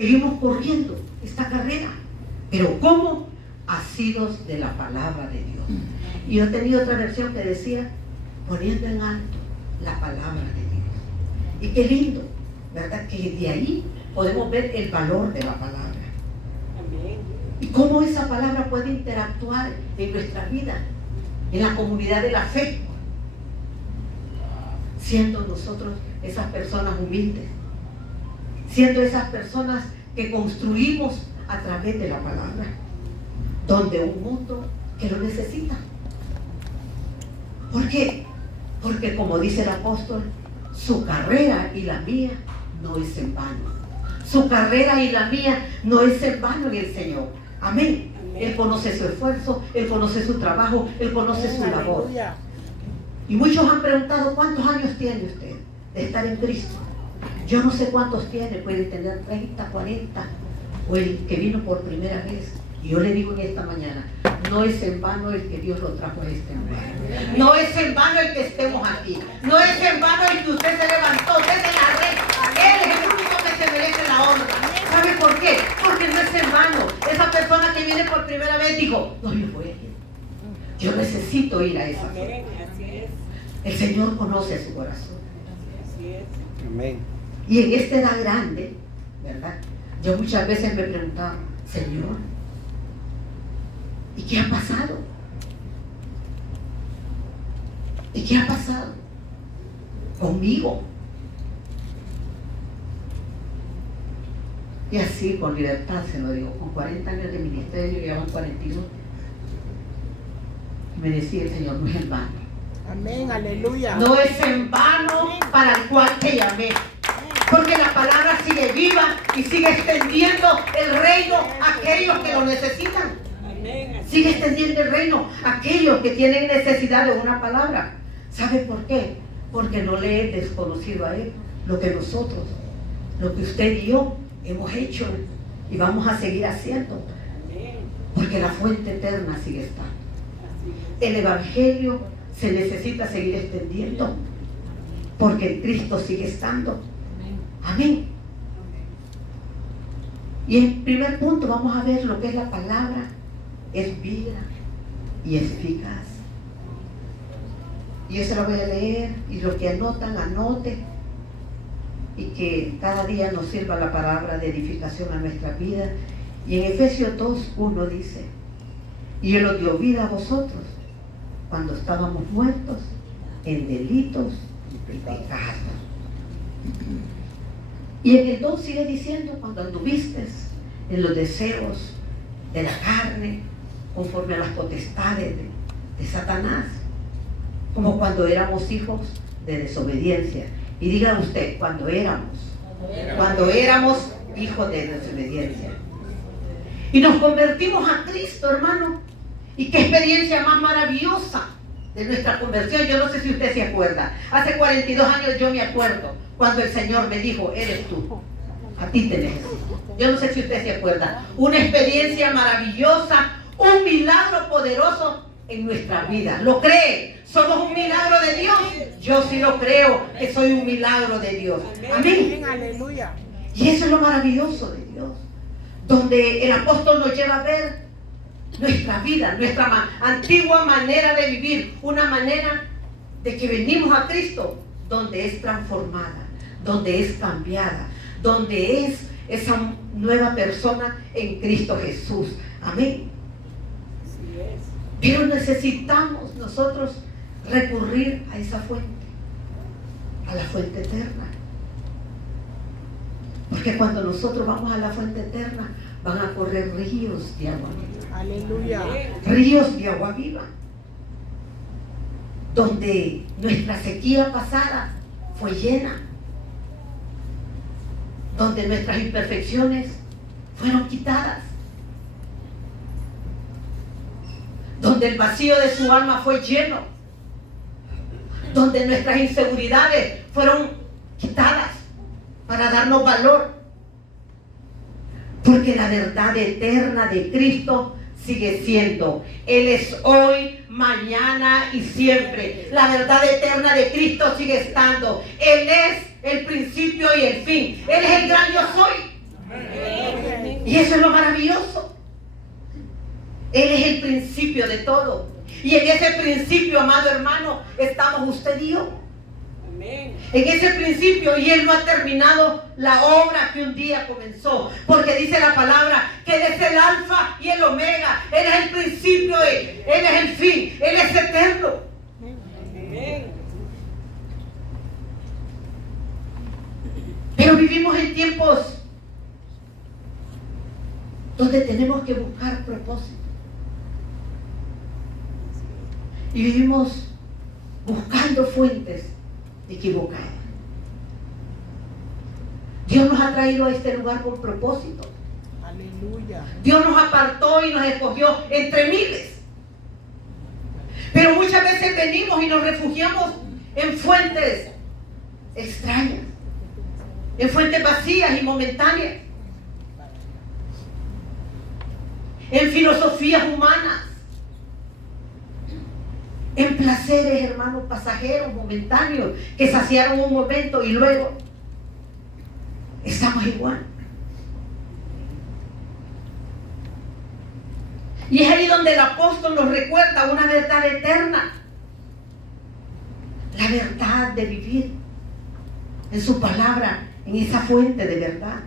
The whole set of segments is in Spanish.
Seguimos corriendo esta carrera. Pero ¿cómo? Asidos de la palabra de Dios. Y yo tenía otra versión que decía, poniendo en alto la palabra de Dios. Y qué lindo, ¿verdad? Que de ahí podemos ver el valor de la palabra. Y cómo esa palabra puede interactuar en nuestra vida, en la comunidad de la fe, siendo nosotros esas personas humildes, siendo esas personas que construimos a través de la palabra, donde un mundo que lo necesita. ¿Por qué? Porque como dice el apóstol, su carrera y la mía no es en vano. Su carrera y la mía no es en vano en el Señor. Amén. Él conoce su esfuerzo, Él conoce su trabajo, Él conoce su labor. Y muchos han preguntado, ¿cuántos años tiene usted de estar en Cristo? Yo no sé cuántos tiene, puede tener 30, 40, o el que vino por primera vez. Y yo le digo en esta mañana, no es en vano el que Dios lo trajo a este lugar. No es en vano el que estemos aquí. No es en vano el que usted se levantó desde la red. Él es el único que se merece la honra. ¿Sabe por qué? Porque no es en vano. Esa persona que viene por primera vez dijo, no, yo voy a ir. Yo necesito ir a esa zona. El Señor conoce su corazón. Amén. Y en esta edad grande, ¿verdad? Yo muchas veces me preguntaba, Señor, ¿y qué ha pasado? ¿Y qué ha pasado conmigo? Y así, con libertad se lo digo, con 40 años de ministerio, ya van 42. Y me decía el Señor, no es en vano. Amén, aleluya. No es en vano para el cual te llamé. Porque la palabra sigue viva y sigue extendiendo el reino a aquellos que lo necesitan. Sigue extendiendo el reino a aquellos que tienen necesidad de una palabra. ¿Sabe por qué? Porque no le he desconocido a Él lo que nosotros, lo que usted y yo hemos hecho y vamos a seguir haciendo. Porque la fuente eterna sigue estando. El Evangelio se necesita seguir extendiendo porque el Cristo sigue estando. Amén. Y en primer punto vamos a ver lo que es la palabra. Es vida y eficaz. Y yo se lo voy a leer, y los que anotan, anoten, y que cada día nos sirva la palabra de edificación a nuestra vida. Y en Efesios 2:1 dice, y Él os dio vida a vosotros cuando estábamos muertos en delitos y pecados. Y en el 2 sigue diciendo, cuando anduviste en los deseos de la carne, conforme a las potestades de Satanás, como cuando éramos hijos de desobediencia. Y diga usted, cuando éramos hijos de desobediencia. Y nos convertimos a Cristo, hermano. Y qué experiencia más maravillosa de nuestra conversión. Yo no sé si usted se acuerda. Hace 42 años yo me acuerdo cuando el Señor me dijo, eres tú, a ti te necesito. Yo no sé si usted se acuerda. Una experiencia maravillosa, un milagro poderoso en nuestra vida. ¿Lo cree? ¿Somos un milagro de Dios? Yo sí lo creo, que soy un milagro de Dios. Amén. Aleluya. Y eso es lo maravilloso de Dios. Donde el apóstol nos lleva a ver nuestra vida, nuestra antigua manera de vivir. Una manera de que venimos a Cristo, donde es transformada, donde es cambiada, donde es esa nueva persona en Cristo Jesús. Amén. Pero necesitamos nosotros recurrir a esa fuente, a la fuente eterna. Porque cuando nosotros vamos a la fuente eterna, van a correr ríos de agua viva. Aleluya. Ríos de agua viva. Donde nuestra sequía pasada fue llena. Donde nuestras imperfecciones fueron quitadas. Donde el vacío de su alma fue lleno. Donde nuestras inseguridades fueron quitadas para darnos valor. Porque la verdad eterna de Cristo sigue siendo. Él es hoy, mañana y siempre. La verdad eterna de Cristo sigue estando. Él es el principio y el fin. Él es el gran yo soy. Y eso es lo maravilloso. Él es el principio de todo. Y en ese principio, amado hermano, estamos usted y yo. En ese principio, y Él no ha terminado la obra que un día comenzó, porque dice la palabra que Él es el alfa y el omega. Él es el principio, Él es el fin, Él es eterno. Pero vivimos en tiempos donde tenemos que buscar propósito, y vivimos buscando fuentes equivocadas. Dios nos ha traído a este lugar con propósito. Aleluya. Dios nos apartó y nos escogió entre miles. Pero muchas veces venimos y nos refugiamos en fuentes extrañas, en fuentes vacías y momentáneas, en filosofías humanas, en placeres, hermanos, pasajeros, momentáneos, que saciaron un momento y luego estamos igual. Y es ahí donde el apóstol nos recuerda una verdad eterna, la verdad de vivir en su palabra, en esa fuente de verdad,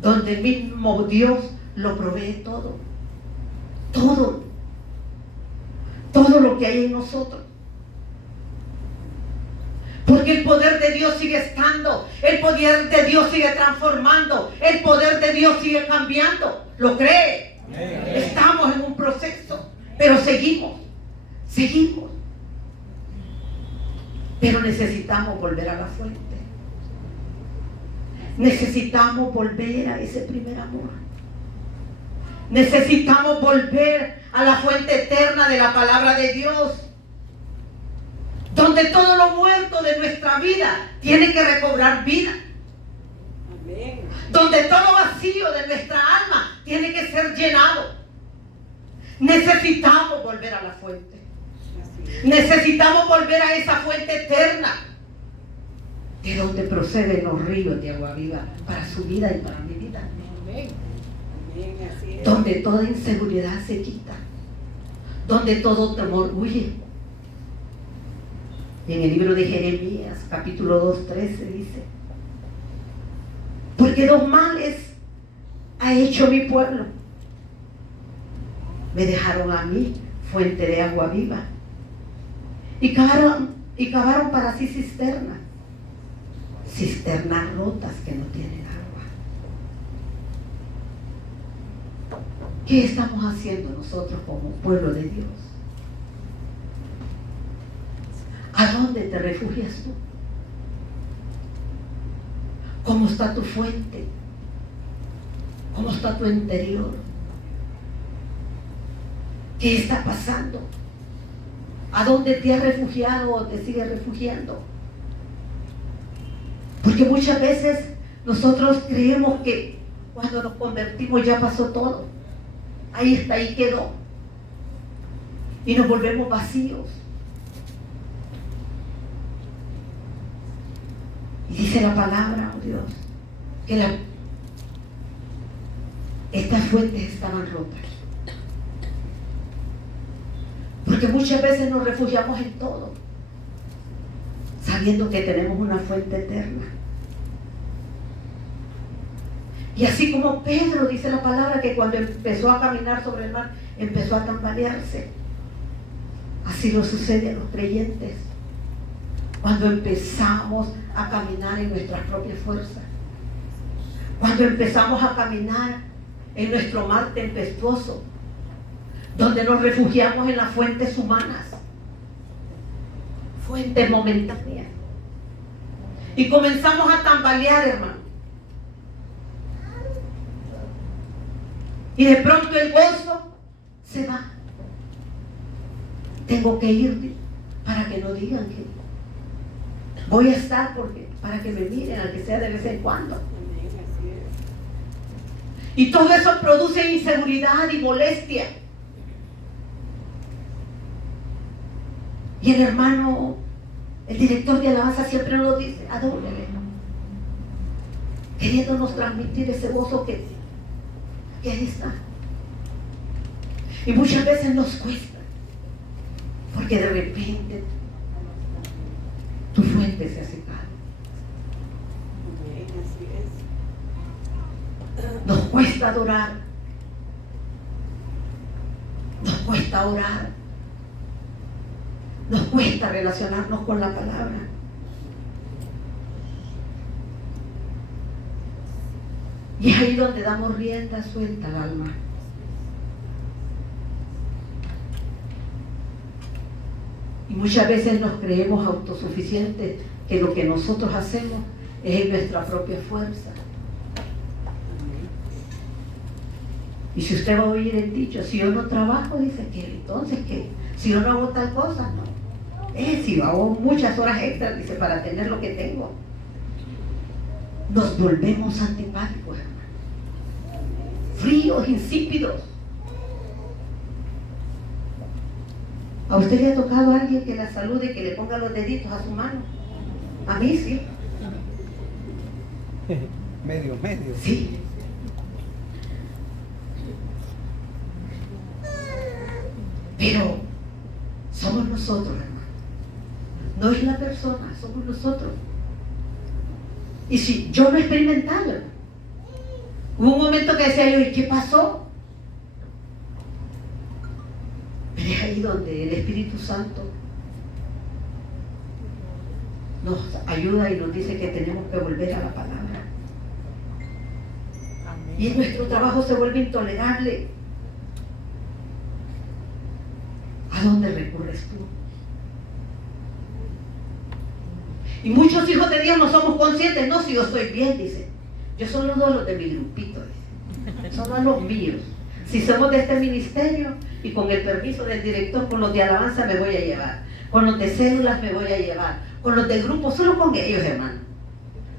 donde el mismo Dios lo provee todo, todo lo que hay en nosotros. Porque el poder de Dios sigue estando, el poder de Dios sigue transformando, el poder de Dios sigue cambiando. ¿Lo cree? Amén. Estamos en un proceso, pero seguimos. Pero necesitamos volver a la fuente. Necesitamos volver a ese primer amor. Necesitamos volver a la fuente eterna de la palabra de Dios, donde todo lo muerto de nuestra vida tiene que recobrar vida. Amén. Donde todo vacío de nuestra alma tiene que ser llenado. Necesitamos volver a la fuente. Necesitamos volver a esa fuente eterna, de donde proceden los ríos de agua viva para su vida y para mi vida. Amén. Donde toda inseguridad se quita, donde todo temor huye. En el libro de Jeremías, capítulo 2:13 dice: porque 2 males ha hecho mi pueblo. Me dejaron a mí fuente de agua viva, y cavaron para sí cisternas rotas que no tienen agua. ¿Qué estamos haciendo nosotros como pueblo de Dios? ¿A dónde te refugias tú? ¿Cómo está tu fuente? ¿Cómo está tu interior? ¿Qué está pasando? ¿A dónde te has refugiado o te sigues refugiando? Porque muchas veces nosotros creemos que cuando nos convertimos ya pasó todo. Ahí está, ahí quedó. Y nos volvemos vacíos. Y dice la palabra, oh Dios, que estas fuentes estaban rotas. Porque muchas veces nos refugiamos en todo, sabiendo que tenemos una fuente eterna. Y así como Pedro, dice la palabra, que cuando empezó a caminar sobre el mar, empezó a tambalearse. Así lo sucede a los creyentes cuando empezamos a caminar en nuestras propias fuerzas, cuando empezamos a caminar en nuestro mar tempestuoso, donde nos refugiamos en las fuentes humanas, fuentes momentáneas, y comenzamos a tambalear, hermano. Y de pronto el gozo se va. Tengo que ir para que no digan que voy a estar, porque para que me miren, aunque sea de vez en cuando. Y todo eso produce inseguridad y molestia. Y el hermano, el director de alabanza, siempre nos dice: adórenle, queriéndonos transmitir ese gozo que Y ahí está. Y muchas veces nos cuesta, porque de repente tu fuente se ha secado. Nos cuesta adorar, nos cuesta orar, nos cuesta relacionarnos con la palabra. Y es ahí donde damos rienda suelta al alma. Y muchas veces nos creemos autosuficientes, que lo que nosotros hacemos es en nuestra propia fuerza. Y si usted va a oír el dicho, si yo no trabajo, dice que entonces ¿qué? Si yo no hago tal cosa, no. Si yo hago muchas horas extras, dice, para tener lo que tengo. Nos volvemos antipáticos, hermano. Fríos, insípidos. ¿A usted le ha tocado a alguien que la salude, que le ponga los deditos a su mano? A mí sí. Medio. Sí. Pero somos nosotros, hermano. No es la persona, somos nosotros. Y si yo lo he experimentado, hermano. Hubo un momento que decía yo, ¿y qué pasó? Pero es ahí donde el Espíritu Santo nos ayuda y nos dice que tenemos que volver a la palabra. Amén. Y nuestro trabajo se vuelve intolerable. ¿A dónde recurres tú? Y muchos hijos de Dios no somos conscientes. No, si yo estoy bien, dice. Yo solo doy los de mi grupito, dice. Solo a los míos. Si somos de este ministerio y con el permiso del director, con los de alabanza me voy a llevar. Con los de células me voy a llevar. Con los de grupo, solo con ellos, hermano.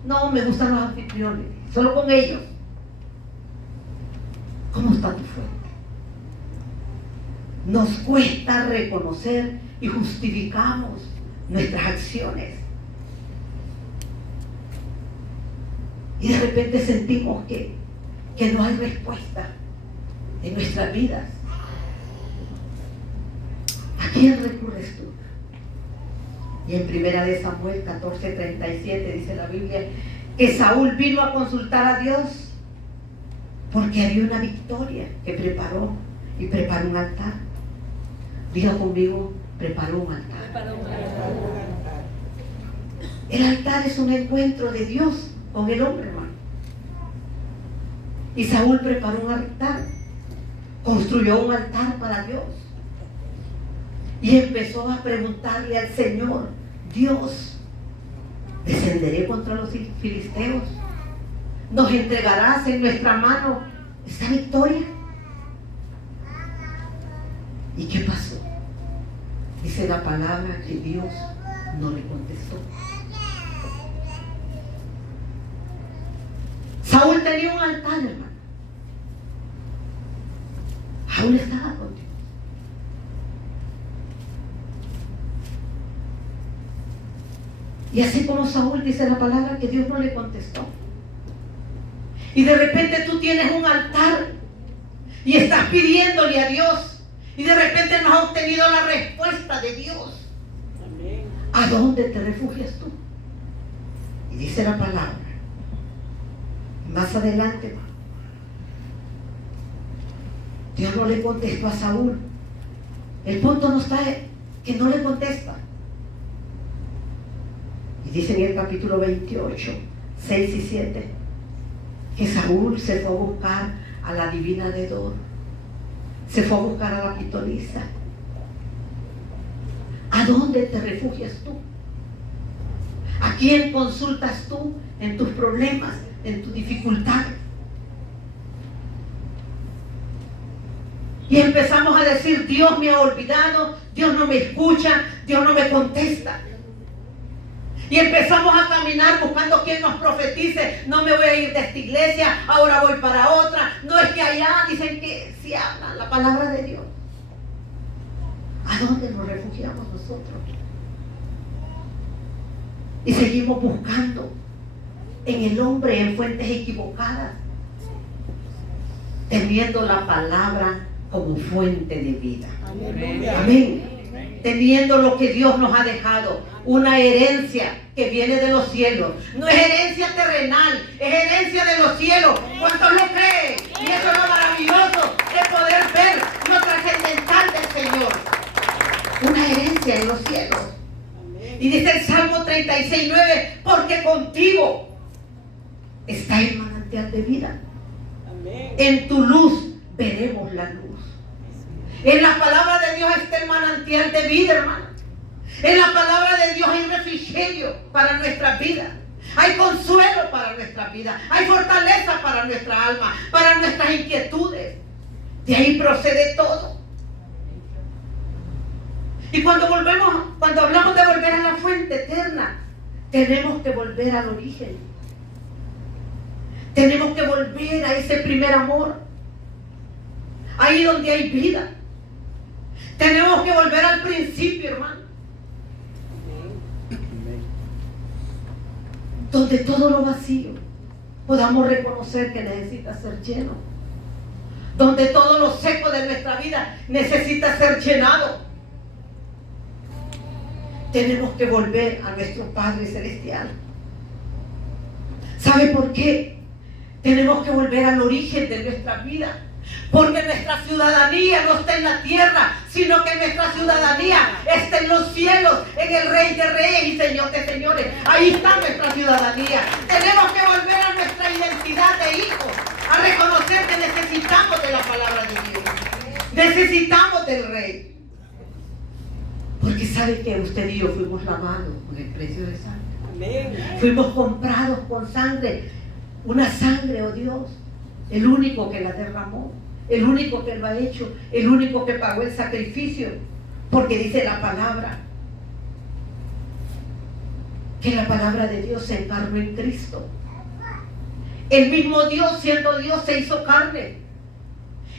No, me gustan los anfitriones. Solo con ellos. ¿Cómo está tu fuente? Nos cuesta reconocer y justificamos nuestras acciones. Y de repente sentimos que no hay respuesta en nuestras vidas. ¿A quién recurres tú? Y en 1 de Samuel 14:37 dice la Biblia que Saúl vino a consultar a Dios porque había una victoria que preparó y preparó un altar. Diga conmigo, preparó un altar. El altar es un encuentro de Dios con el hombre, hermano. Y Saúl preparó un altar, construyó un altar para Dios y empezó a preguntarle al Señor: Dios, ¿descenderé contra los filisteos? ¿Nos entregarás en nuestra mano esta victoria? ¿Y qué pasó? Dice la palabra que Dios no le contestó. Saúl tenía un altar, hermano. Saúl estaba con Dios. Y así como Saúl, dice la palabra que Dios no le contestó. Y de repente tú tienes un altar y estás pidiéndole a Dios y de repente no has obtenido la respuesta de Dios. Amén. ¿A dónde te refugias tú? Y dice la palabra más adelante, Dios no le contestó a Saúl. El punto no está en que no le contesta. Y dice en el capítulo 28, 6 y 7, que Saúl se fue a buscar a la divina de Dor, se fue a buscar a la pitonisa. ¿A dónde te refugias tú? ¿A quién consultas tú en tus problemas, en tus dificultades? Y empezamos a decir: Dios me ha olvidado, Dios no me escucha, Dios no me contesta. Y empezamos a caminar buscando quien nos profetice: no me voy a ir de esta iglesia, ahora voy para otra. No, es que allá dicen que sí hablan la palabra de Dios. ¿A dónde nos refugiamos nosotros? Y seguimos buscando en el hombre, en fuentes equivocadas. teniendo la palabra como fuente de vida. Aleluya. Amén. Teniendo lo que Dios nos ha dejado, una herencia que viene de los cielos. No es herencia terrenal, es herencia de los cielos. ¿Cuántos lo creen? Y eso es lo maravilloso de poder ver lo trascendental del Señor. Una herencia en los cielos. Y dice el Salmo 36:9, porque contigo está el manantial de vida. En tu luz veremos la luz. En la palabra de Dios está el manantial de vida, hermano. En la palabra de Dios hay refrigerio para nuestras vidas. Hay consuelo para nuestras vidas. Hay fortaleza para nuestra alma, para nuestras inquietudes. De ahí procede todo. Y cuando hablamos de volver a la fuente eterna, tenemos que volver al origen. Tenemos que volver a ese primer amor. Ahí donde hay vida. Tenemos que volver al principio, hermano. Donde todo lo vacío podamos reconocer que necesita ser lleno. Donde todo lo seco de nuestra vida necesita ser llenado. Tenemos que volver a nuestro Padre Celestial. ¿Sabe por qué? Tenemos que volver al origen de nuestra vida. Porque nuestra ciudadanía no está en la tierra, sino que nuestra ciudadanía está en los cielos, en el Rey de Reyes y Señor de Señores. Ahí está nuestra ciudadanía. Tenemos que volver a nuestra identidad de hijos, a reconocer que necesitamos de la palabra de Dios. Necesitamos del Rey. Porque sabe que usted y yo fuimos lavados con el precio de sangre. Fuimos comprados con sangre. Una sangre, oh Dios, el único que la derramó, el único que lo ha hecho, el único que pagó el sacrificio. Porque dice la palabra que la palabra de Dios se encarnó en Cristo. El mismo Dios, siendo Dios, se hizo carne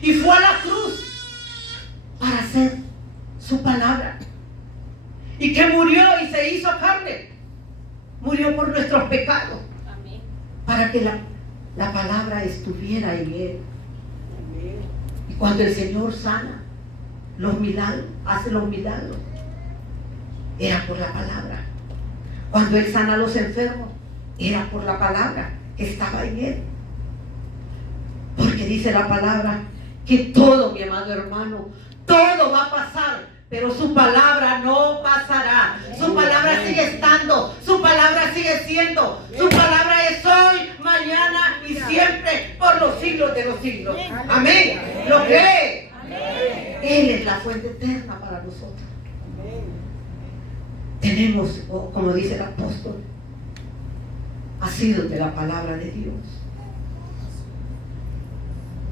y fue a la cruz para hacer su palabra. Y que murió y se hizo carne. Murió por nuestros pecados. Amén. Para que la palabra estuviera en él. Amén. Y cuando el Señor sana los milagros, hace los milagros, era por la palabra. Cuando Él sana a los enfermos, era por la palabra que estaba en Él. Porque dice la palabra que todo, mi amado hermano, todo va a pasar, pero su palabra no pasará. Su palabra sigue estando, su palabra sigue siendo, su palabra es hoy, mañana y siempre, por los siglos de los siglos. Amén. ¿Lo cree? Él es la fuente eterna para nosotros. Tenemos, como dice el apóstol, ha sido de la palabra de Dios.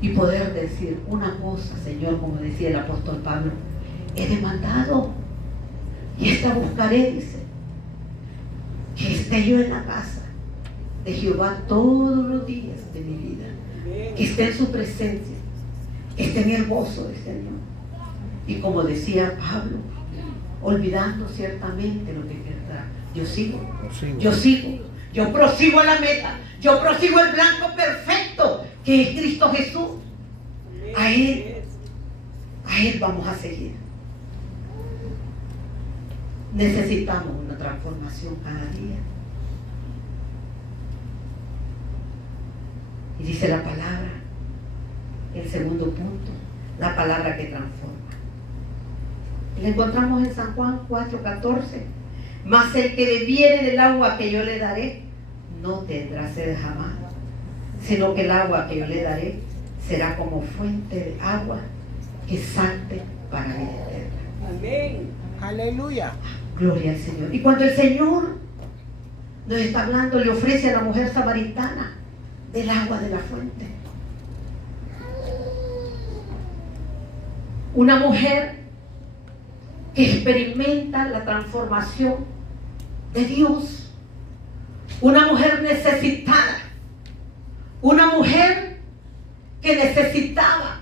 Y poder decir una cosa, Señor, como decía el apóstol Pablo, he demandado y esta buscaré, dice, que esté yo en la casa de Jehová todos los días de mi vida, que esté en su presencia, que esté en el gozo del Señor. Y como decía Pablo, olvidando ciertamente lo que vendrá, yo prosigo a la meta, yo prosigo el blanco perfecto que es Cristo Jesús. A Él vamos a seguir. Necesitamos una transformación cada día. Y dice la palabra, el segundo punto, la palabra que transforma. La encontramos en San Juan 4:14. Mas el que bebiere del agua que yo le daré, no tendrá sed jamás, sino que el agua que yo le daré será como fuente de agua que salte para vida eterna. Amén. Aleluya. Gloria al Señor. Y cuando el Señor nos está hablando, le ofrece a la mujer samaritana del agua de la fuente. Una mujer que experimenta la transformación de Dios. Una mujer necesitada. Una mujer que necesitaba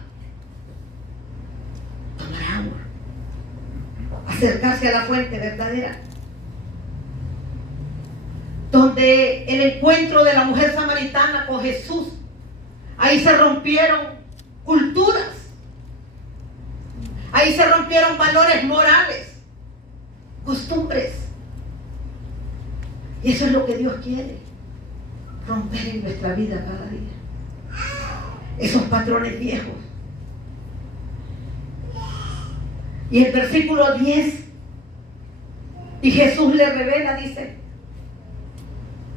tomar agua, acercarse a la fuente verdadera. Donde el encuentro de la mujer samaritana con Jesús, ahí se rompieron culturas. Ahí se rompieron valores morales, costumbres. Y eso es lo que Dios quiere, romper en nuestra vida cada día. Esos patrones viejos. Y el versículo 10, y Jesús le revela, dice,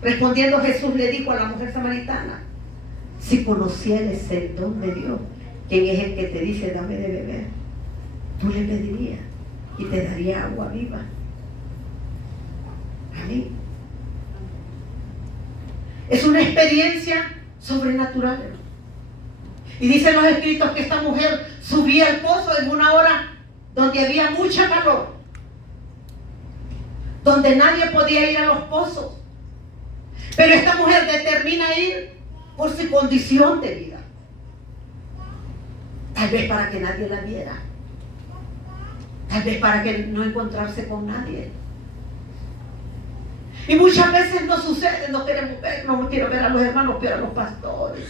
respondiendo Jesús le dijo a la mujer samaritana: si conocieres el don de Dios, ¿quién es el que te dice dame de beber? Tú le pedirías y te daría agua viva. Amén. Es una experiencia sobrenatural, hermano. Y dicen los escritos que esta mujer subía al pozo en una hora donde había mucha calor, donde nadie podía ir a los pozos. Pero esta mujer determina ir por su condición de vida. Tal vez para que nadie la viera. Tal vez para que no encontrarse con nadie. Y muchas veces no sucede, no queremos ver, no quiero ver a los hermanos, pero a los pastores.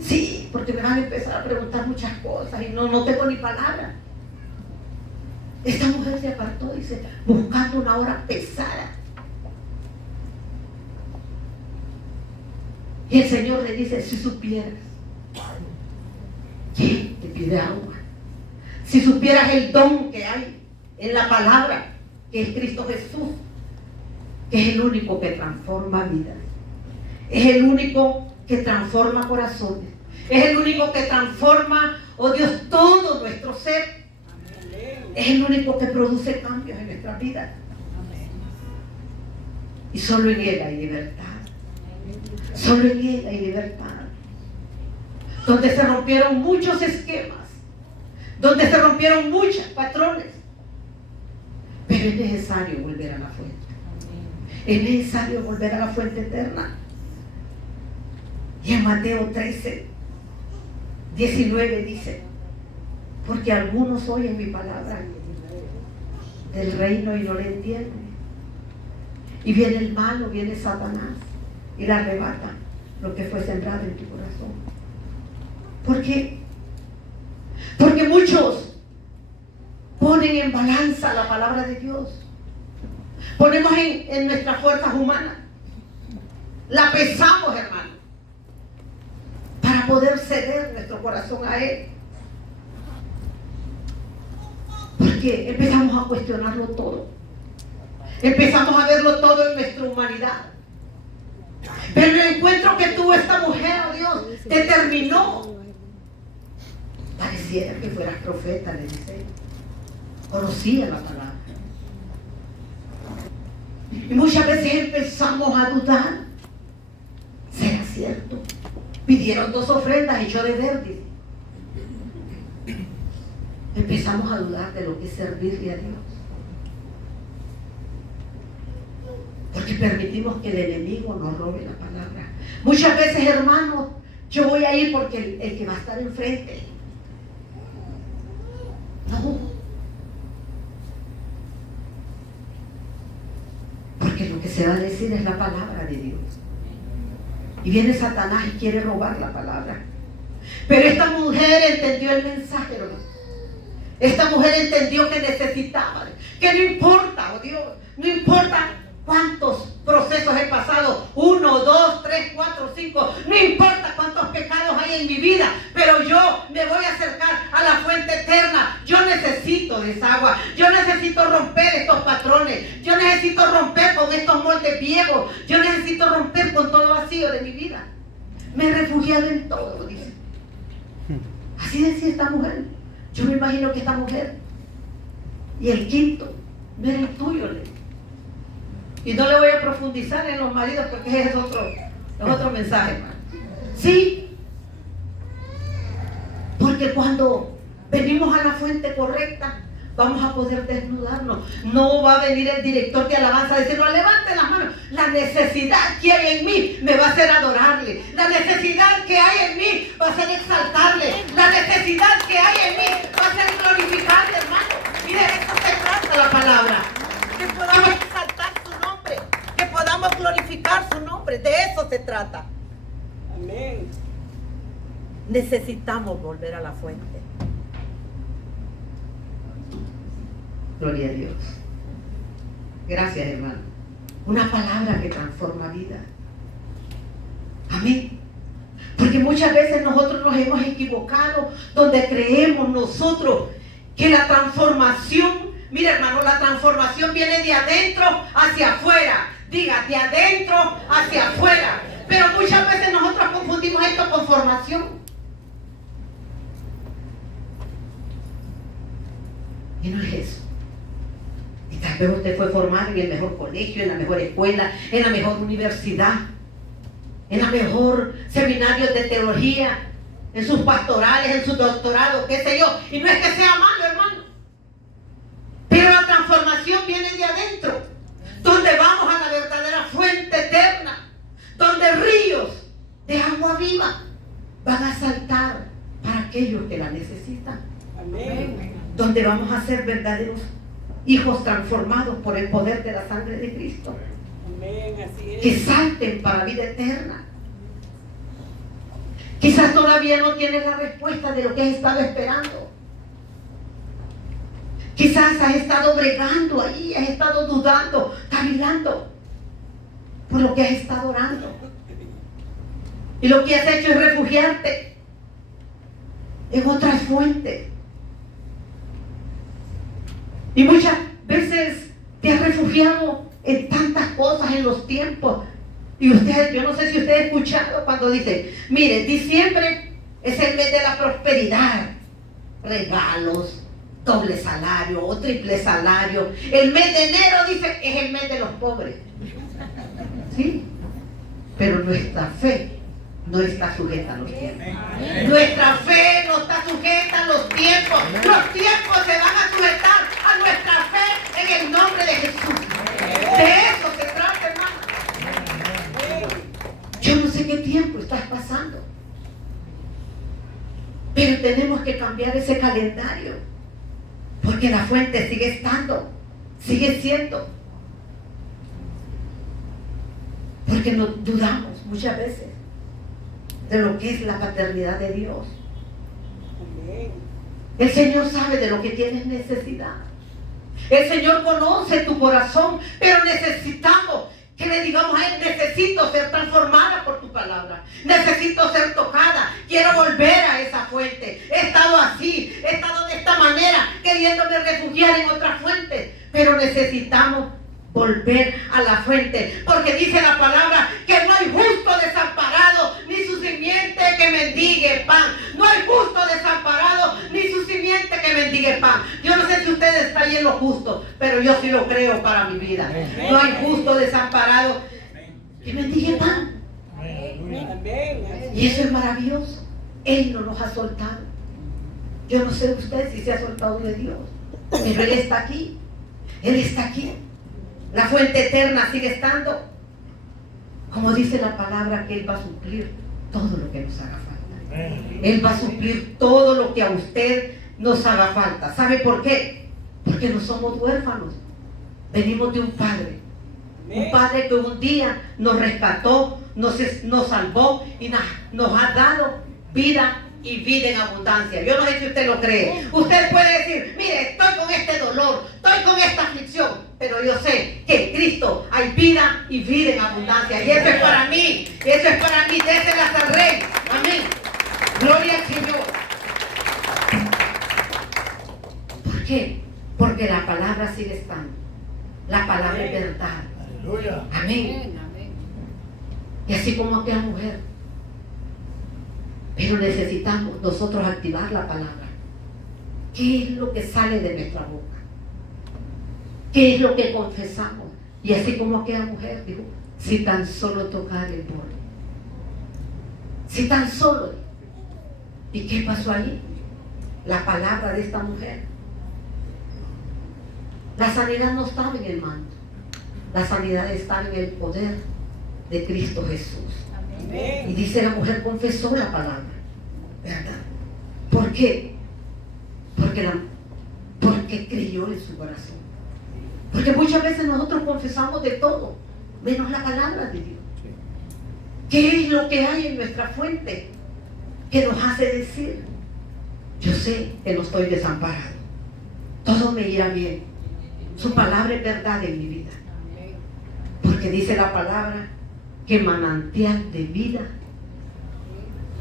Sí, porque me van a empezar a preguntar muchas cosas y no tengo ni palabra. Esta mujer se apartó, dice, buscando una hora pesada. Y el Señor le dice: si supieras quién te pide agua, si supieras el don que hay en la palabra, que es Cristo Jesús, que es el único que transforma vidas, es el único que transforma corazones, es el único que transforma, oh Dios, todo nuestro ser, es el único que produce cambios en nuestras vidas. Y solo en Él hay libertad. Solo en Él hay libertad. Donde se rompieron muchos esquemas, donde se rompieron muchos patrones. Pero es necesario volver a la fuente. Es necesario volver a la fuente eterna. Y en Mateo 13, 19 dice: porque algunos oyen mi palabra del reino y no le entienden. Y viene el malo, viene Satanás y le arrebata lo que fue sembrado en tu corazón. ¿Por qué? Porque muchos ponen en balanza la palabra de Dios. Ponemos en nuestras fuerzas humanas. La pesamos, hermano, para poder ceder nuestro corazón a Él. Porque empezamos a cuestionarlo todo. Empezamos a verlo todo en nuestra humanidad. Pero el encuentro que tuvo esta mujer, oh Dios, determinó. Pareciera que fueras profeta, le dice. Conocía la palabra. Y muchas veces empezamos a dudar. ¿Será cierto? Pidieron 2 ofrendas, echó de ver, dice. Empezamos a dudar de lo que es servirle a Dios. Porque permitimos que el enemigo nos robe la palabra. Muchas veces, hermanos, yo voy a ir porque el que va a estar enfrente. No. Porque lo que se va a decir es la palabra de Dios. Y viene Satanás y quiere robar la palabra. Pero esta mujer entendió el mensaje, hermano. Esta mujer entendió que necesitaba, que no importa, oh Dios, no importa cuántos procesos he pasado, 1, 2, 3, 4, 5, no importa cuántos pecados hay en mi vida, pero yo me voy a acercar a la fuente eterna. Yo necesito de esa agua, yo necesito romper estos patrones, yo necesito romper con estos moldes viejos, yo necesito romper con todo vacío de mi vida. Me he refugiado en todo, dice. Así decía esta mujer. Yo me imagino que esta mujer, y el quinto, no era el tuyo, y no le voy a profundizar en los maridos porque es otro mensaje, hermano. Sí, porque cuando venimos a la fuente correcta, vamos a poder desnudarnos. No va a venir el director de alabanza a decir: no, levanten las manos. La necesidad que hay en mí me va a hacer adorarle. La necesidad que hay en mí va a ser exaltarle. La necesidad que hay en mí va a ser glorificarle, hermano. Y de eso se trata la palabra. Que podamos exaltar su nombre, que podamos glorificar su nombre. De eso se trata. Amén. Necesitamos volver a la fuente. Gloria a Dios. Gracias, hermano. Una palabra que transforma vida. Amén. Porque muchas veces nosotros nos hemos equivocado donde creemos nosotros que la transformación, mira hermano, la transformación viene de adentro hacia afuera. Diga, de adentro hacia afuera. Pero muchas veces nosotros confundimos esto con formación. Y no es eso. Y tal vez usted fue formado en el mejor colegio, en la mejor escuela, en la mejor universidad, en la mejor seminario de teología, en sus pastorales, en su doctorado, qué sé yo. Y no es que sea malo, hermano. Pero la transformación viene de adentro, donde vamos a la verdadera fuente eterna, donde ríos de agua viva van a saltar para aquellos que la necesitan. Amén. Donde vamos a ser verdaderos hijos transformados por el poder de la sangre de Cristo. Amén, así es. Que salten para vida eterna. Quizás todavía no tienes la respuesta de lo que has estado esperando. Quizás has estado bregando ahí, has estado dudando, cavilando por lo que has estado orando. Y lo que has hecho es refugiarte en otras fuentes. Y muchas veces te has refugiado en tantas cosas en los tiempos. Y usted, yo no sé si usted ha escuchado cuando dice, mire, diciembre es el mes de la prosperidad, regalos, doble salario o triple salario. El mes de enero dice es el mes de los pobres. ¿Sí? Pero nuestra fe no está sujeta a los tiempos. Nuestra fe no está sujeta a los tiempos. Los tiempos se van a sujetar a nuestra fe en el nombre de Jesús. De eso se trata, hermano. Yo no sé qué tiempo estás pasando, pero tenemos que cambiar ese calendario, porque la fuente sigue estando, sigue siendo. Porque nos dudamos muchas veces de lo que es la paternidad de Dios. El Señor sabe de lo que tienes necesidad. El Señor conoce tu corazón, pero necesitamos que le digamos a Él, necesito ser transformada por tu palabra, necesito ser tocada, quiero volver a esa fuente. He estado así, he estado de esta manera, queriéndome refugiar en otra fuente, pero necesitamos volver a la fuente, porque dice la palabra que no hay justo desamparado, ni su simiente que mendigue pan. No hay justo desamparado, ni su simiente que mendigue pan. Yo no sé si usted está ahí en lo justo, pero yo sí lo creo para mi vida. No hay justo desamparado que mendigue pan. Y eso es maravilloso. Él no nos ha soltado. Yo no sé usted si se ha soltado de Dios, pero Él está aquí. Él está aquí. La fuente eterna sigue estando. Como dice la palabra, que Él va a suplir todo lo que nos haga falta. Él va a suplir todo lo que a usted nos haga falta. ¿Sabe por qué? Porque no somos huérfanos. Venimos de un Padre. Un Padre que un día nos rescató, nos salvó y nos ha dado vida y vida en abundancia. Yo no sé si usted lo cree. Usted puede decir, mire, estoy con este dolor, estoy con esta aflicción, pero yo sé que en Cristo hay vida y vida en abundancia. Y eso es para mí, eso es para mí. Déselas al Rey. Amén. Gloria al Señor. ¿Por qué? Porque la palabra sigue estando. La palabra es verdad. Amén. Y así como aquella mujer. Pero necesitamos nosotros activar la palabra. ¿Qué es lo que sale de nuestra boca? ¿Qué es lo que confesamos? Y así como aquella mujer dijo, si tan solo tocar el borde. Si tan solo. ¿Y qué pasó ahí? La palabra de esta mujer. La sanidad no estaba en el manto. La sanidad estaba en el poder de Cristo Jesús. Amén. Y dice la mujer confesó la palabra, ¿verdad? ¿Por qué? Porque creyó en su corazón. Porque muchas veces nosotros confesamos de todo, menos la palabra de Dios. ¿Qué es lo que hay en nuestra fuente? que nos hace decir, yo sé que no estoy desamparado, todo me irá bien. Su palabra es verdad en mi vida, porque dice la palabra que manantial de vida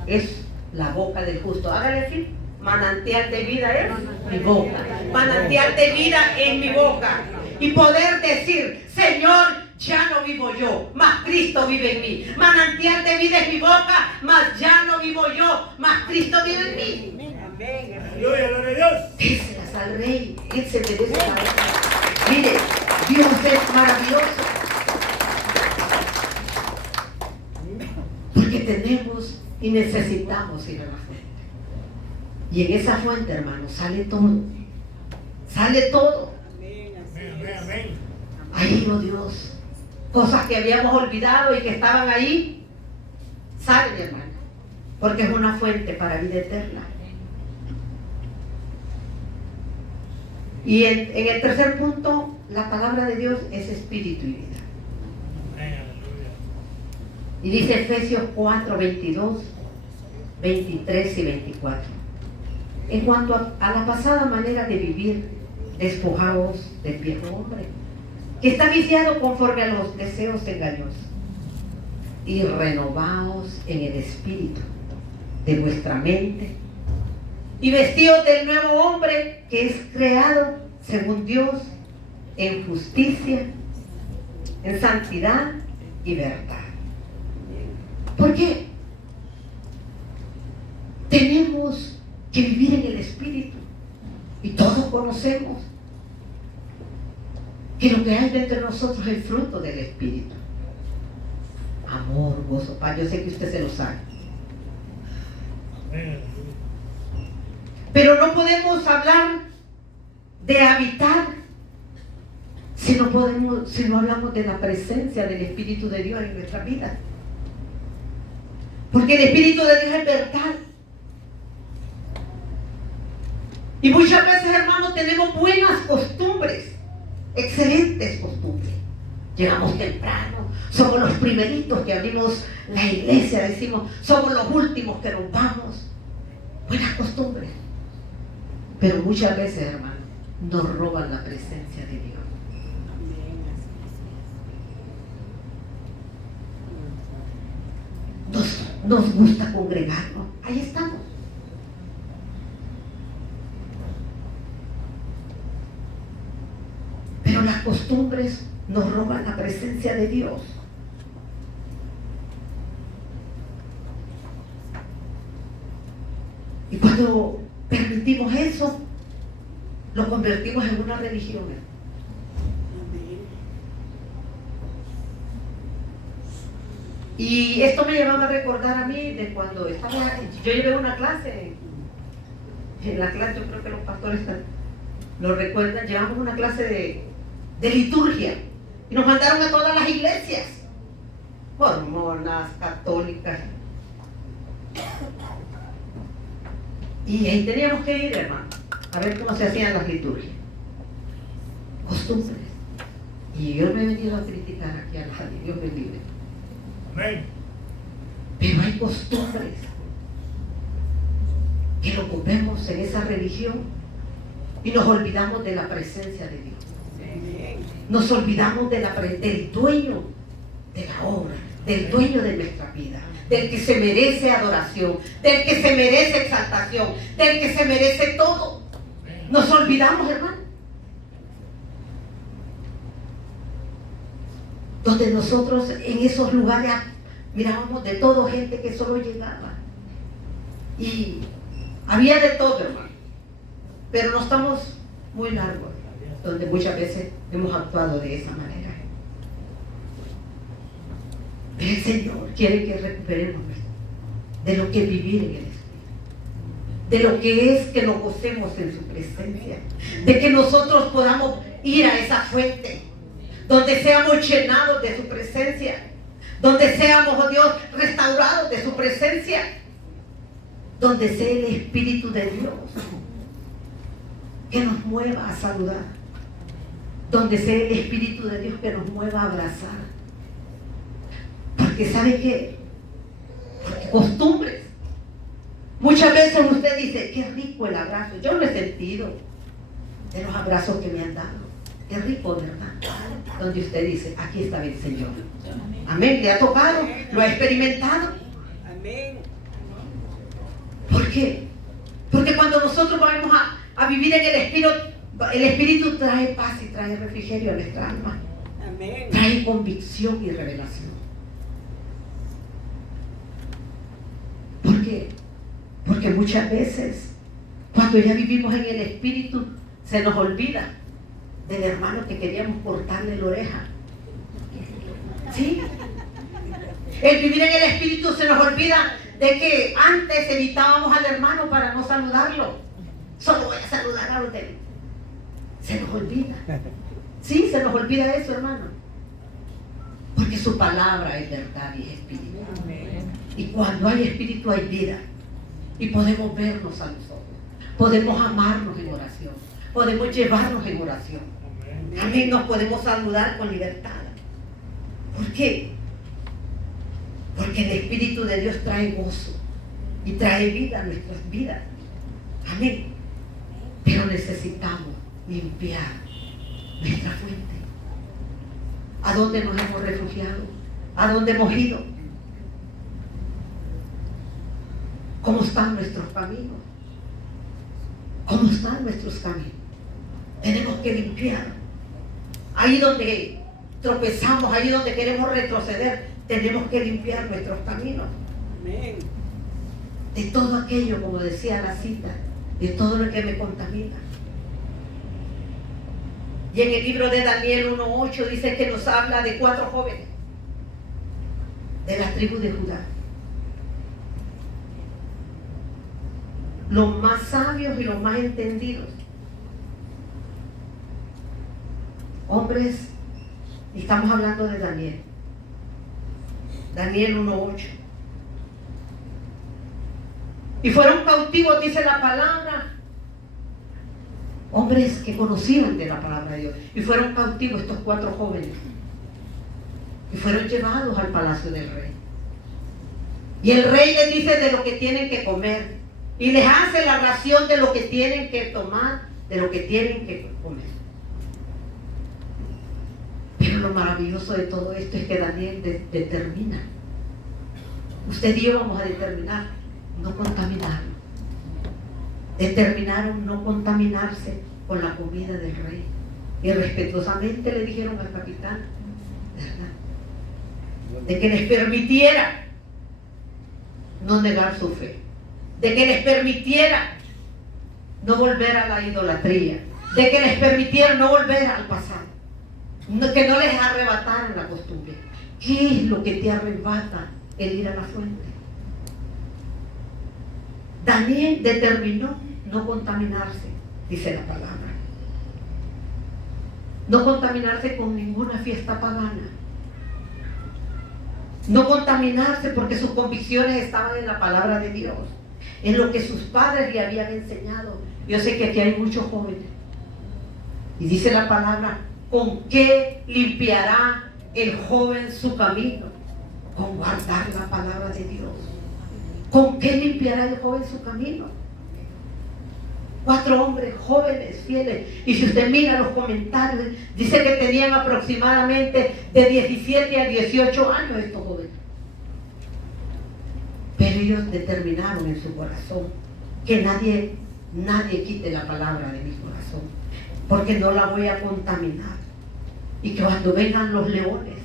es la boca del justo. Hágale así, manantial de vida es mi boca, manantial de vida en mi boca, y poder decir, Señor, ya no vivo yo, mas Cristo vive en mí. Manantial de vida es mi boca, mas ya no vivo yo, mas Cristo vive en mí. Aleluya, gloria a Dios. Déselas al Rey, Él se merece la honra. Mire, Dios es maravilloso, porque tenemos y necesitamos ir a la fuente. Y en esa fuente, hermano, sale todo. Sale todo. Amén, así Amén, es. amén. Ahí, oh Dios, cosas que habíamos olvidado y que estaban ahí, salen, hermano, porque es una fuente para vida eterna. Y en el tercer punto, la palabra de Dios es espíritu y vida. Amén, aleluya. Y dice Efesios 4, 22, 23 y 24. En cuanto a la pasada manera de vivir, despojaos del viejo hombre, que está viciado conforme a los deseos engañosos, y renovaos en el espíritu de vuestra mente, y vestidos del nuevo hombre que es creado según Dios en justicia, en santidad y verdad. ¿Por qué? Tenemos que vivir en el espíritu, y todos conocemos que lo que hay dentro de nosotros es el fruto del espíritu: amor, gozo, paz. Yo sé que usted se lo sabe. Amén, aleluya. Pero no podemos hablar de habitar si no hablamos de la presencia del Espíritu de Dios en nuestra vida. Porque el Espíritu de Dios es verdad. Y muchas veces, hermanos, tenemos buenas costumbres, excelentes costumbres. Llegamos temprano, somos los primeritos que abrimos la iglesia, decimos, somos los últimos que nos vamos. Buenas costumbres. Pero muchas veces, hermano, nos roban la presencia de Dios. Amén, así es. Nos gusta congregarnos. Ahí estamos. Pero las costumbres nos roban la presencia de Dios. Y cuando permitimos eso, lo convertimos en una religión. Amén. Y esto me llevaba a recordar a mí de cuando estaba, yo llevé una clase, en la clase, yo creo que los pastores lo recuerdan, llevamos una clase de liturgia, y nos mandaron a todas las iglesias, mormonas, católicas, y ahí teníamos que ir, hermano, a ver cómo se hacían las liturgias, costumbres. Y yo me he venido a criticar aquí a nadie, Dios me libre. Amén. Pero hay costumbres que lo ocupemos en esa religión y nos olvidamos de la presencia de Dios. Amén. Nos olvidamos del dueño de la obra, del dueño de nuestra vida, del que se merece adoración, del que se merece exaltación, del que se merece todo. Nos olvidamos, hermano. Donde nosotros en esos lugares mirábamos de todo, gente que solo llegaba. Y había de todo, hermano. Pero no estamos muy largos, donde muchas veces hemos actuado de esa manera. Pero el Señor quiere que recuperemos de lo que es vivir en el Espíritu, de lo que es que nos gocemos en su presencia, de que nosotros podamos ir a esa fuente, donde seamos llenados de su presencia, donde seamos, oh Dios, restaurados de su presencia, donde sea el Espíritu de Dios que nos mueva a saludar, donde sea el Espíritu de Dios que nos mueva a abrazar. Porque ¿sabe qué? Porque costumbres Muchas veces usted dice, qué rico el abrazo. Yo lo he sentido de los abrazos que me han dado. Qué rico, ¿verdad? Donde usted dice, aquí está el Señor. Amén. ¿Le ha tocado? ¿Lo ha experimentado? Amén. ¿Por qué? Porque cuando nosotros vamos a vivir en el Espíritu trae paz y trae refrigerio a nuestra alma. Amén. Trae convicción y revelación. ¿Por qué? Porque muchas veces, cuando ya vivimos en el Espíritu, se nos olvida del hermano que queríamos cortarle la oreja. ¿Sí? El vivir en el Espíritu se nos olvida de que antes evitábamos al hermano para no saludarlo. Solo voy a saludar a los de... Se nos olvida. Sí, se nos olvida eso, hermano. Porque su palabra es verdad y es espíritu. Y cuando hay espíritu hay vida. Y podemos vernos a nosotros. Podemos amarnos en oración. Podemos llevarnos en oración. Amén. Nos podemos saludar con libertad. ¿Por qué? Porque el Espíritu de Dios trae gozo y trae vida a nuestras vidas. Amén. Pero necesitamos limpiar nuestra fuente. ¿A dónde nos hemos refugiado? ¿A dónde hemos ido? ¿Cómo están nuestros caminos? ¿Cómo están nuestros caminos? Tenemos que limpiar. Ahí donde tropezamos, ahí donde queremos retroceder, tenemos que limpiar nuestros caminos. Amén. De todo aquello, como decía la cita, de todo lo que me contamina. Y en el libro de Daniel 1:8 dice que nos habla de 4 jóvenes de la tribu de Judá. Los más sabios y los más entendidos. Hombres, y estamos hablando de Daniel. Daniel 1:8. Y fueron cautivos, dice la palabra. Hombres que conocían de la palabra de Dios. Y fueron cautivos estos 4 jóvenes. Y fueron llevados al palacio del rey. Y el rey les dice de lo que tienen que comer. Y les hace la ración de lo que tienen que tomar, de lo que tienen que comer. Pero lo maravilloso de todo esto es que Daniel determina. Usted y yo vamos a determinar no contaminarlo. Determinaron no contaminarse con la comida del rey. Y respetuosamente le dijeron al capitán, ¿verdad?, de que les permitiera no negar su fe, de que les permitiera no volver a la idolatría, de que les permitiera no volver al pasado, que no les arrebataran la costumbre. ¿Qué es lo que te arrebata el ir a la fuente? Daniel determinó no contaminarse, dice la palabra. No contaminarse con ninguna fiesta pagana. No contaminarse porque sus convicciones estaban en la palabra de Dios, en lo que sus padres le habían enseñado. Yo sé que aquí hay muchos jóvenes. Y dice la palabra, ¿con qué limpiará el joven su camino? Con guardar la palabra de Dios. ¿Con qué limpiará el joven su camino? 4 hombres jóvenes, fieles. Y si usted mira los comentarios, dice que tenían aproximadamente de 17 a 18 años estos jóvenes. Pero ellos determinaron en su corazón que nadie quite la palabra de mi corazón, porque no la voy a contaminar. Y que cuando vengan los leones,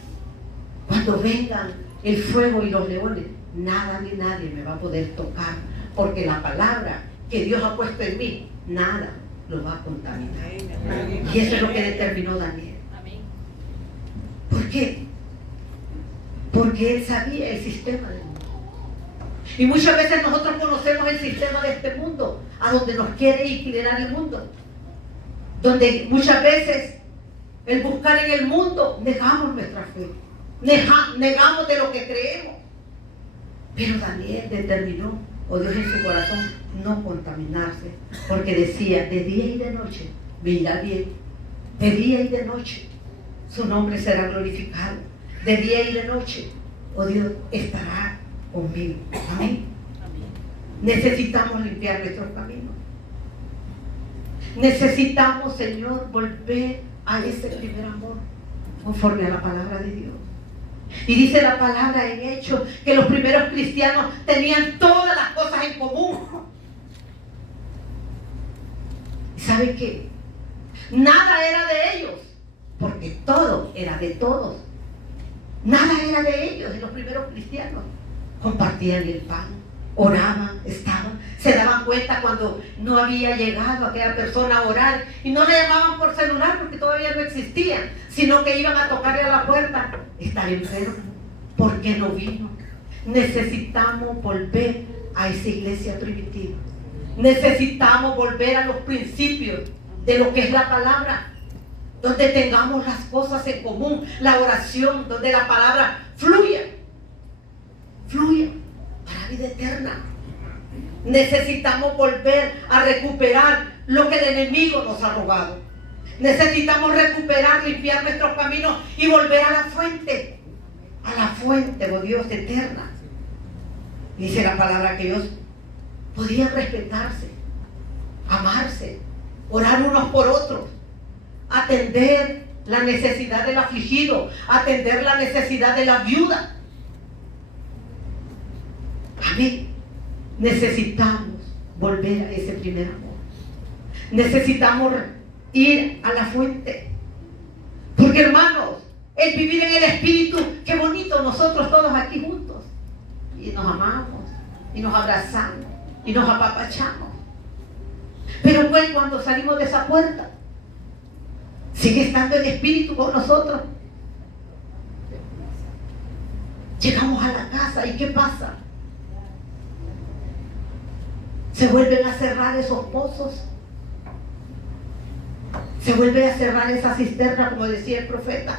cuando vengan el fuego y los leones, nada ni nadie me va a poder tocar, porque la palabra que Dios ha puesto en mí, nada lo va a contaminar. Y eso es lo que determinó Daniel. ¿Por qué? Porque él sabía el sistema del mundo. Y muchas veces nosotros conocemos el sistema de este mundo, a donde nos quiere inclinar el mundo, donde muchas veces el buscar en el mundo negamos nuestra fe, negamos de lo que creemos. Pero Daniel determinó, o Dios en su corazón, no contaminarse, porque decía, de día y de noche me irá bien, de día y de noche su nombre será glorificado, de día y de noche, oh Dios, estará conmigo. Amén. Necesitamos limpiar nuestros caminos. Necesitamos, Señor, volver a ese primer amor, conforme a la palabra de Dios. Y dice la palabra en Hechos que los primeros cristianos tenían todas las cosas en común. ¿Y sabe qué? Nada era de ellos, porque todo era de todos. Nada era de ellos, de los primeros cristianos. Compartían el pan, oraban, estaban, se daban cuenta cuando no había llegado aquella persona a orar, y no le llamaban por celular porque todavía no existían, sino que iban a tocarle a la puerta. Está enfermo, ¿por qué no vino? Necesitamos volver a esa iglesia primitiva. Necesitamos volver a los principios de lo que es la palabra, donde tengamos las cosas en común, la oración, donde la palabra fluya para vida eterna. Necesitamos volver a recuperar lo que el enemigo nos ha robado. Necesitamos recuperar, limpiar nuestros caminos y volver a la fuente, oh Dios, eterna. Dice la palabra que ellos podían respetarse, amarse, orar unos por otros, atender la necesidad del afligido, atender la necesidad de la viuda. Amén. Necesitamos volver a ese primer amor. Necesitamos ir a la fuente. Porque, hermanos, el vivir en el Espíritu, qué bonito, nosotros todos aquí juntos. Y nos amamos, y nos abrazamos, y nos apapachamos. Pero pues cuando salimos de esa puerta, sigue estando el Espíritu con nosotros. Llegamos a la casa, ¿y qué pasa? Se vuelven a cerrar esos pozos. Se vuelve a cerrar esa cisterna, como decía el profeta.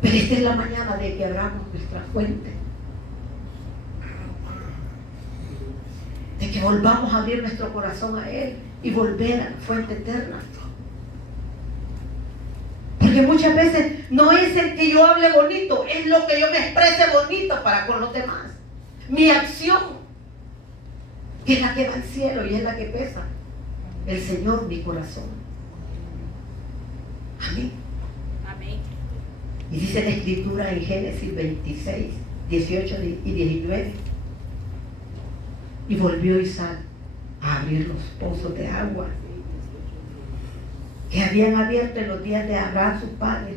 Pero esta es la mañana de que abramos nuestra fuente. De que volvamos a abrir nuestro corazón a Él y volver a la fuente eterna. Porque muchas veces no es el que yo hable bonito, es lo que yo me exprese bonito para con los demás. Mi acción, que es la que va al cielo y es la que pesa. El Señor, mi corazón. Amén. Amén. Y dice la Escritura en Génesis 26, 18 y 19. Y volvió Isaac a abrir los pozos de agua que habían abierto en los días de Abraham, su padre,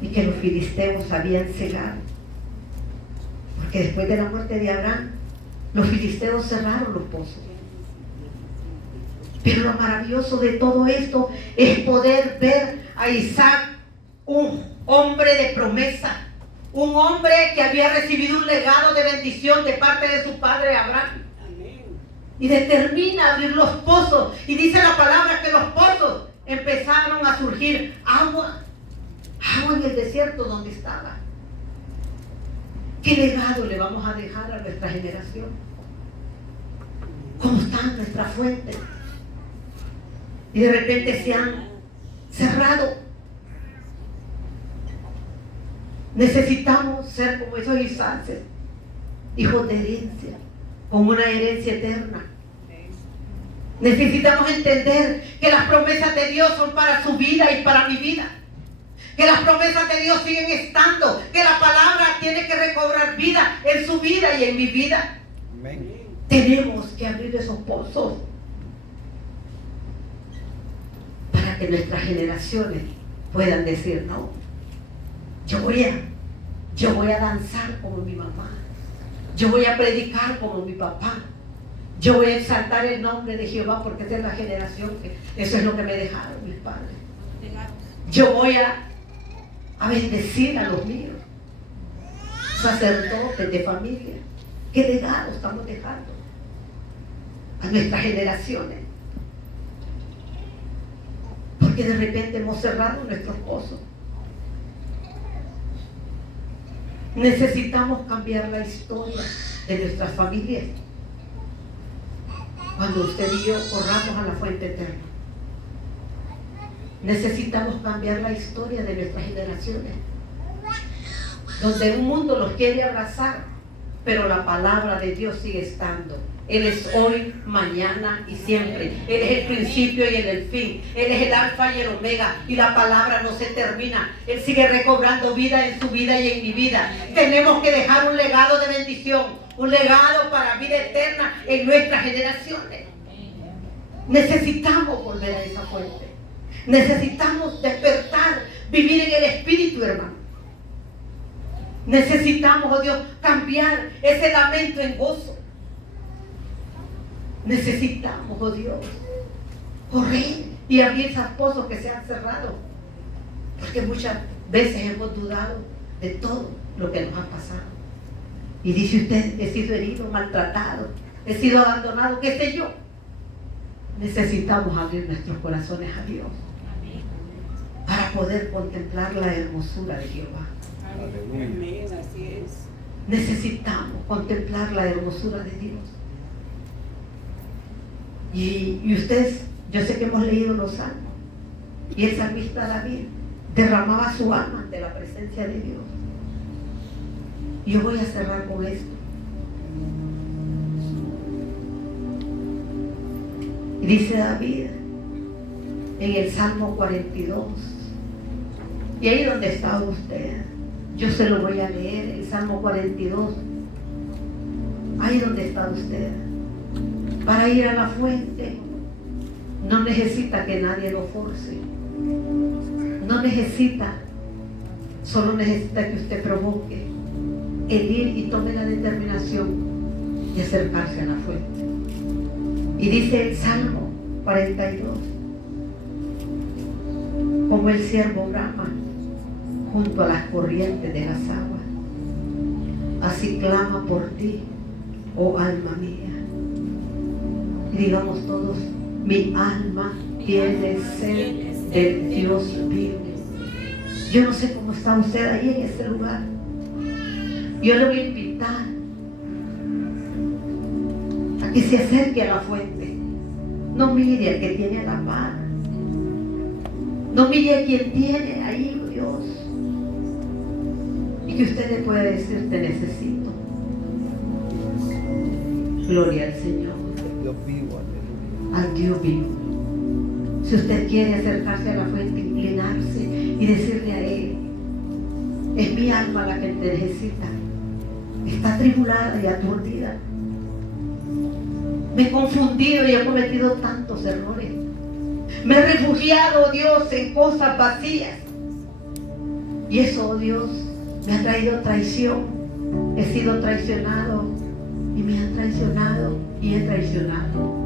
y que los filisteos habían cegado. Porque después de la muerte de Abraham, los filisteos cerraron los pozos. Pero lo maravilloso de todo esto es poder ver a Isaac, un hombre de promesa, un hombre que había recibido un legado de bendición de parte de su padre Abraham. Amén. Y determina abrir los pozos. Y dice la palabra que los pozos empezaron a surgir agua en el desierto donde estaba. ¿Qué legado le vamos a dejar a nuestra generación? ¿Cómo está nuestra fuente? Y de repente se han cerrado. Necesitamos ser como esos Isaaces, hijos de herencia, con una herencia eterna. Necesitamos entender que las promesas de Dios son para su vida y para mi vida. Que las promesas de Dios siguen estando, que la palabra tiene que recobrar vida en su vida y en mi vida. Amén. Tenemos que abrir esos pozos para que nuestras generaciones puedan decir: no, yo voy a danzar como mi mamá, yo voy a predicar como mi papá, yo voy a exaltar el nombre de Jehová, porque esa es la generación que eso es lo que me dejaron mis padres. Yo voy a bendecir a los míos, sacerdotes de familia. ¿Qué legado estamos dejando a nuestras generaciones? Porque de repente hemos cerrado nuestros pozos. Necesitamos cambiar la historia de nuestras familias. Cuando usted y yo corramos a la fuente eterna, necesitamos cambiar la historia de nuestras generaciones, donde un mundo los quiere abrazar pero la palabra de Dios sigue estando. Él es hoy, mañana y siempre. Él es el principio y el fin. Él es el alfa y el omega. Y la palabra no se termina. Él sigue recobrando vida en su vida y en mi vida. Tenemos que dejar un legado de bendición. Un legado para vida eterna en nuestras generaciones. Necesitamos volver a esa fuente. Necesitamos despertar, vivir en el Espíritu, hermano. Necesitamos, oh Dios, cambiar ese lamento en gozo. Necesitamos, oh Dios, correr y abrir esos pozos que se han cerrado. Porque muchas veces hemos dudado de todo lo que nos ha pasado. Y dice usted, he sido herido, maltratado, he sido abandonado, qué sé yo. Necesitamos abrir nuestros corazones a Dios para poder contemplar la hermosura de Jehová. Amén, así es. Necesitamos contemplar la hermosura de Dios. Y ustedes, yo sé que hemos leído los salmos, y el salmista David derramaba su alma ante la presencia de Dios. Y yo voy a cerrar con esto. Y dice David en el Salmo 42, y ahí donde está usted, yo se lo voy a leer, el Salmo 42, ahí donde está usted. Para ir a la fuente no necesita que nadie lo force. No necesita, solo necesita que usted provoque el ir y tome la determinación de acercarse a la fuente. Y dice el Salmo 42, como el ciervo brama junto a las corrientes de las aguas, así clama por ti, oh alma mía. Y digamos todos, mi alma tiene sed del Dios vivo. Yo no sé cómo está usted ahí en ese lugar. Yo le voy a invitar a que se acerque a la fuente. No mire al que tiene a la par. No mire a quien tiene ahí, Dios. Y que usted le pueda decir, te necesito. Gloria al Señor. Dios vivo, aleluya. Al Dios vivo. Si usted quiere acercarse a la fuente, inclinarse y decirle a Él, es mi alma la que te necesita. Está atribulada y aturdida. Me he confundido y he cometido tantos errores. Me he refugiado, oh Dios, en cosas vacías. Y eso, oh Dios, me ha traído traición. He sido traicionado y me han traicionado y he traicionado.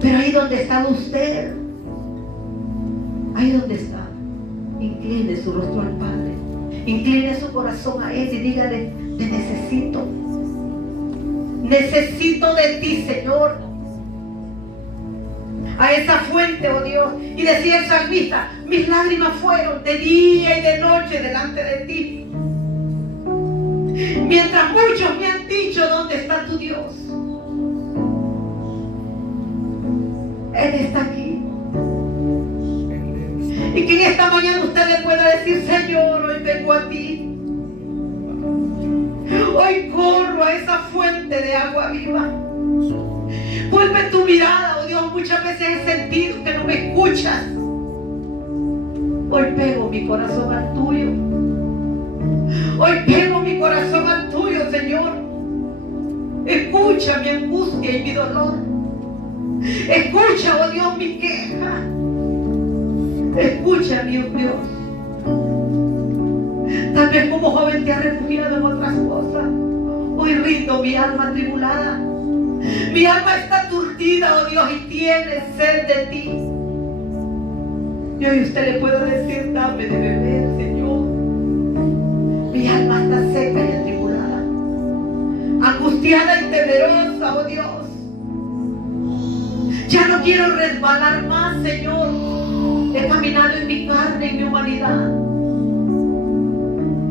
Pero ahí donde está usted, ahí donde está, incline su rostro al Padre, incline su corazón a Él y dígale, te necesito. Necesito de ti, Señor. A esa fuente, oh Dios. Y decía el salmista, mis lágrimas fueron de día y de noche delante de ti. Mientras muchos me han dicho, ¿dónde está tu Dios? Él está aquí. Y que en esta mañana usted le pueda decir, Señor, hoy vengo a ti. Hoy corro a esa fuente de agua viva. Vuelve tu mirada, oh Dios. Muchas veces he sentido que no me escuchas. Hoy pego mi corazón al tuyo. Hoy pego mi corazón al tuyo, Señor. Escucha mi angustia y mi dolor. Escucha, oh Dios, mi queja. Escucha, mi Dios. Tal vez como joven te has refugiado en otras cosas. Hoy rindo mi alma atribulada. Mi alma está aturdida, oh Dios, y tiene sed de ti. Y hoy usted le puede decir, dame de beber, Señor. Mi alma está seca y atribulada, angustiada y temerosa, oh Dios. Ya no quiero resbalar más, Señor. He caminado en mi carne y mi humanidad.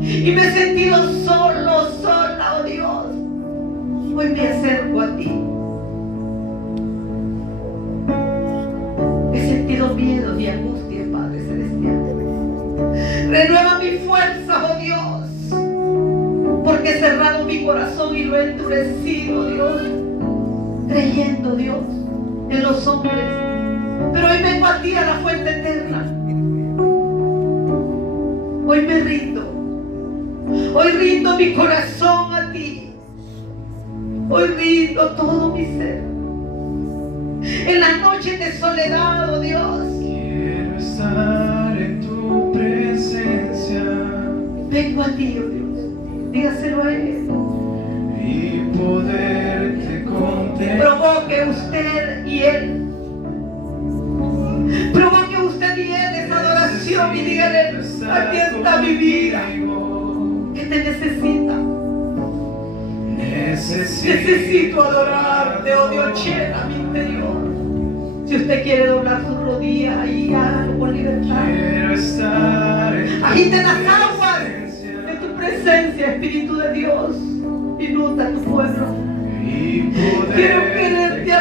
Y me he sentido solo, sola, oh Dios. Hoy me acerco a ti. He sentido miedo y angustia, Padre Celestial. Renueva mi fuerza, oh Dios. Porque he cerrado mi mi corazón y lo he endurecido, Dios, creyendo, Dios, en los hombres. Pero hoy vengo a ti, a la fuente eterna. Hoy me rindo. Hoy rindo mi corazón a ti. Hoy rindo todo mi ser. En las noches de soledad, oh Dios, quiero estar en tu presencia vengo a ti, oh Dios. Dígaselo a Él. y poderte contemplar. Provoque usted y Él. Provoque usted y Él esa adoración y dígale: aquí está mi vida, que te necesita. Necesito adorarte, oh Dios, llena mi interior. Si usted quiere doblar su rodilla, ahí hágalo con libertad. Quiero estar en tu Agite las aguas de tu presencia, Espíritu de Dios. Inunda tu pueblo. y Quiero quererte